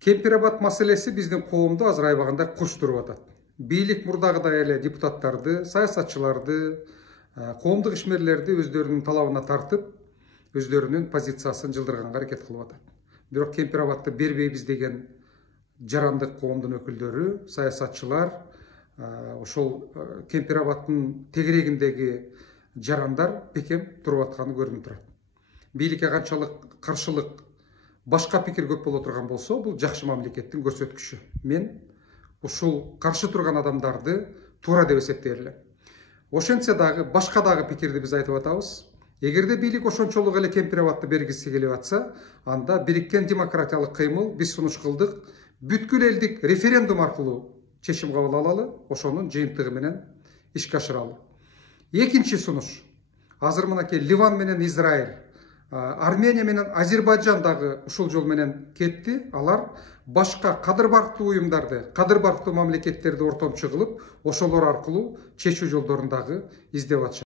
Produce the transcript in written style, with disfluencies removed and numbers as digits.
Кемпирабад маселеси биздин коомду азыр аябаганда куш туруп атат. Бийлик мурдагыдай эле депутаттарды, саясатчыларды, коомдук ишмерлерди өздөрүнүн талабына тартып, өздөрүнүн позициясын жылдырганга аракет кылып атат. Бирок Кемпирабадты бербейбиз деген жарандык коомдун өкүлдөрү, саясатчылар, ошол Кемпирабадтын тегерегиндеги жарандар бекем туруп атканы көрүнүп турат. Бийликке канчалык каршылык, башка пикир көп боло турган болсо, бул жакшы мамлекеттин көрсөткүчү. Мен ушул каршы турган адамдарды туура деп эсептей элем. Ошентсе дагы башка дагы пикирди биз айтып атабыз. Эгерде бийлик ошончолук эле Кемпирабадты бергиси келип атса, анда бириккен демократиялык кыймыл биз сунуш кылдык. Бүткүл элдик референдум аркылуу чечим кабыл алалы, ошонун жыйынтыгы менен ишке ашыралы. Экинчи сунуш. Азыр мынакей Ливан менен Израиль, Армения менен Азербайджан дагы ушул жол менен кетти. Алар башка кадыр барктуу уюмдарды, кадыр барктуу мамлекеттерди ортомчу кылып, ошолор аркылуу чечүү жолдорун дагы издеп атышат.